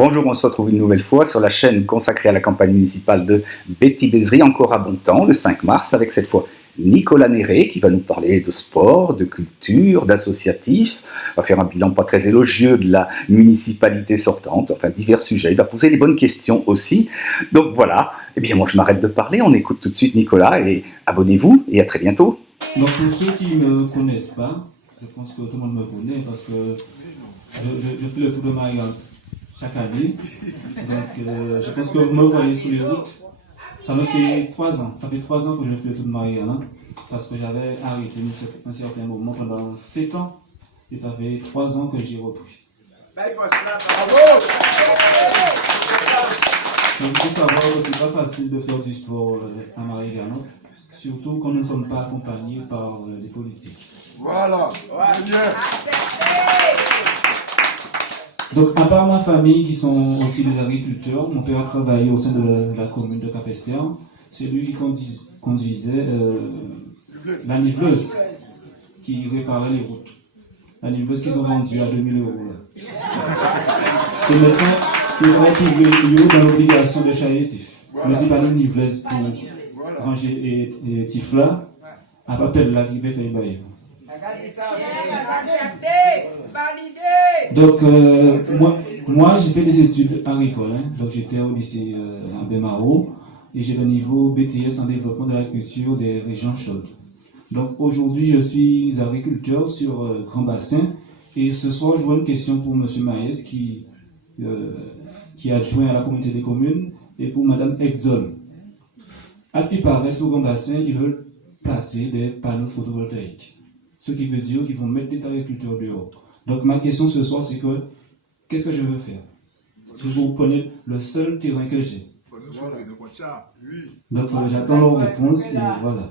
Bonjour, on se retrouve une nouvelle fois sur la chaîne consacrée à la campagne municipale de Betty-Bézerie, encore à Bontemps, le 5 mars, avec cette fois Nicolas Néré qui va nous parler de sport, de culture, d'associatif, va faire un bilan pas très élogieux de la municipalité sortante, enfin divers sujets, il va poser les bonnes questions aussi. Donc voilà, eh bien moi je m'arrête de parler, on écoute tout de suite Nicolas et abonnez-vous et à très bientôt. Donc pour ceux qui ne me connaissent pas, je pense que tout le monde me connaît parce que je fais le tour de Marianne chaque année. Donc je pense que vous me voyez sur les routes. Ça me fait 3 ans. Ça fait 3 ans que je fais le tour de Marianne parce que j'avais arrêté un certain moment pendant 7 ans et ça fait 3 ans que j'ai repris. Donc il faut savoir que c'est pas facile de faire du sport à Marianne, surtout quand nous ne sommes pas accompagnés par les politiques. Voilà. Donc, à part ma famille qui sont aussi des agriculteurs, mon père a travaillé au sein de la commune de Capester. C'est lui qui conduisait la niveleuse qui réparait les routes. La niveleuse qu'ils ont vendue à 2000 €. Et maintenant, il va trouver dans l'obligation de charitatif. Mais c'est pas une niveleuse pour ranger et tifla, à papel là qui peut faire bailler. Donc, moi j'ai fait des études agricoles. Donc, j'étais au lycée à Bémaro et j'ai le niveau BTS en développement de la culture des régions chaudes. Donc, aujourd'hui, je suis agriculteur sur Grand Bassin et ce soir, je vois une question pour M. Maïs qui est adjoint à la communauté des communes et pour Mme Exol. À ce qui paraît, sur Grand Bassin, ils veulent placer des panneaux photovoltaïques. Ce qui veut dire qu'ils vont mettre des agriculteurs dehors. Donc ma question ce soir, c'est que, qu'est-ce que je veux faire? Si vous prenez le seul terrain que j'ai. Donc j'attends leur réponse et voilà.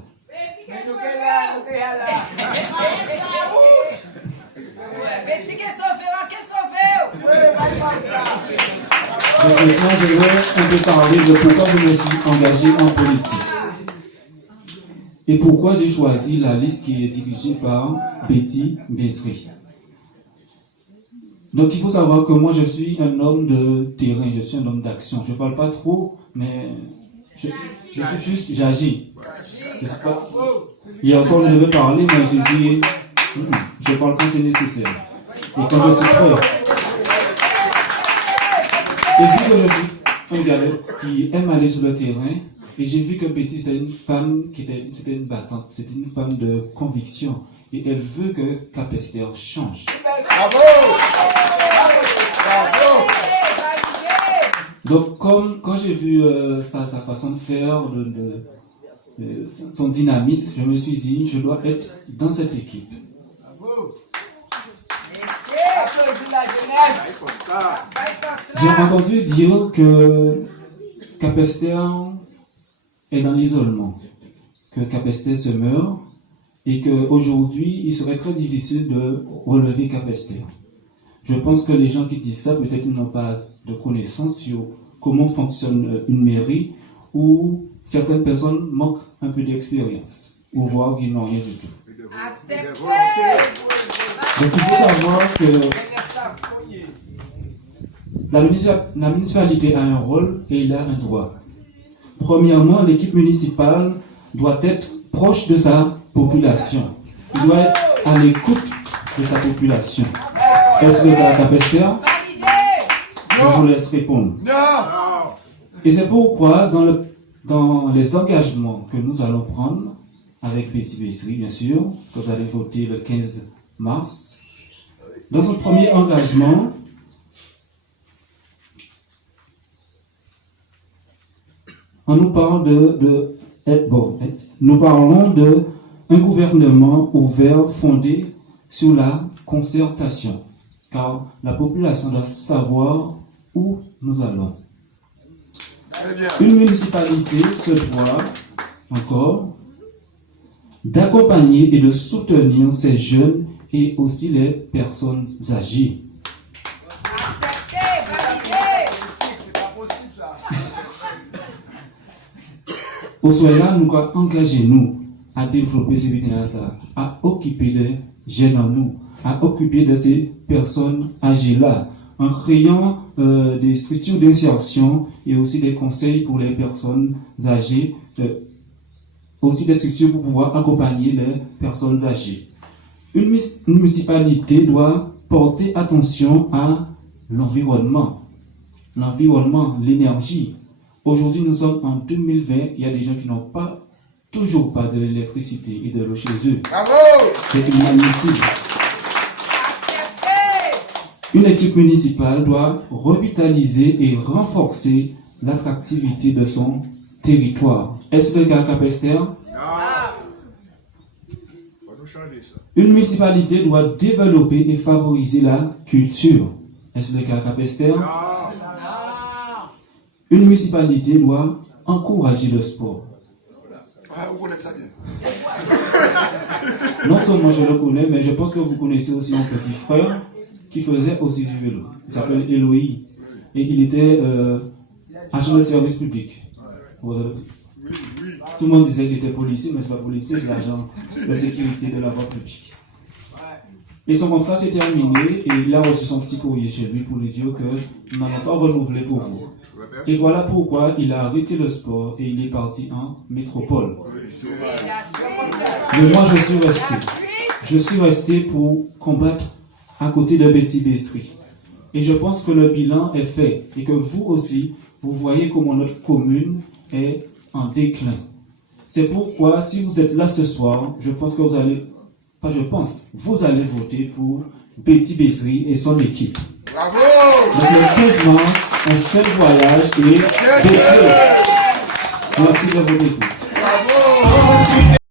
Donc maintenant, je vais un peu parler de pourquoi je me suis engagé en politique. Et pourquoi j'ai choisi la liste qui est dirigée par Betty-Bézerie. Donc il faut savoir que moi je suis un homme de terrain, je suis un homme d'action. Je ne parle pas trop, mais je suis juste, j'agis. Hier soir je devais parler, mais j'ai dit, je parle quand c'est nécessaire. Et quand je suis prêt. Et vu que je suis un gars qui aime aller sur le terrain, et j'ai vu que Betty était une femme c'était une battante, c'était une femme de conviction. Et elle veut que Capester change. Bravo! Bravo! Donc, quand j'ai vu sa façon de faire, son dynamisme, je me suis dit, je dois être dans cette équipe. J'ai entendu dire que Capester est dans l'isolement, que Capester se meurt et qu'aujourd'hui, il serait très difficile de relever Capester. Je pense que les gens qui disent ça, peut-être ils n'ont pas de connaissances sur comment fonctionne une mairie ou certaines personnes manquent un peu d'expérience ou voire qu'ils n'ont rien du tout. Donc il faut savoir que la municipalité a un rôle et il a un droit. Premièrement, l'équipe municipale doit être proche de sa population. Il doit être à l'écoute de sa population. Est-ce que à Capester? Je vous laisse répondre. Et c'est pourquoi, dans les engagements que nous allons prendre, avec Betty-Bézerie, bien sûr, que vous allez voter le 15 mars, dans son premier engagement, on nous parle nous parlons d'un gouvernement ouvert fondé sur la concertation, car la population doit savoir où nous allons. Une municipalité se doit encore d'accompagner et de soutenir ces jeunes et aussi les personnes âgées. Au cela, nous devons engager nous à développer ces business, à occuper des jeunes en nous, à occuper de ces personnes âgées-là, en créant des structures d'insertion et aussi des conseils pour les personnes âgées, aussi des structures pour pouvoir accompagner les personnes âgées. Une municipalité doit porter attention à l'environnement, l'énergie. Aujourd'hui, nous sommes en 2020, il y a des gens qui n'ont toujours pas de l'électricité et de l'eau chez eux. C'est inadmissible. Une équipe municipale doit revitaliser et renforcer l'attractivité de son territoire. Est-ce le cas à Capesterre? Une municipalité doit développer et favoriser la culture. Est-ce le cas à Capesterre? Une municipalité doit encourager le sport. Vous connaissez ça bien. Non seulement je le connais, mais je pense que vous connaissez aussi mon petit frère qui faisait aussi du vélo. Il s'appelle Eloï. Et il était agent de service public. Tout le monde disait qu'il était policier, mais ce n'est pas policier, c'est agent de sécurité de la voie publique. Et son contrat s'est terminé et il a reçu son petit courrier chez lui pour lui dire que nous n'allons pas renouveler pour vous. Et voilà pourquoi il a arrêté le sport et il est parti en métropole. Mais moi, je suis resté. Je suis resté pour combattre à côté de Betty Bessery. Et je pense que le bilan est fait et que vous aussi, vous voyez comment notre commune est en déclin. C'est pourquoi, si vous êtes là ce soir, je pense que vous allez voter pour Betty Bessery et son équipe. Bravo! Donc le 15 mars, un seul voyage et deux clubs. Merci de votre écoute.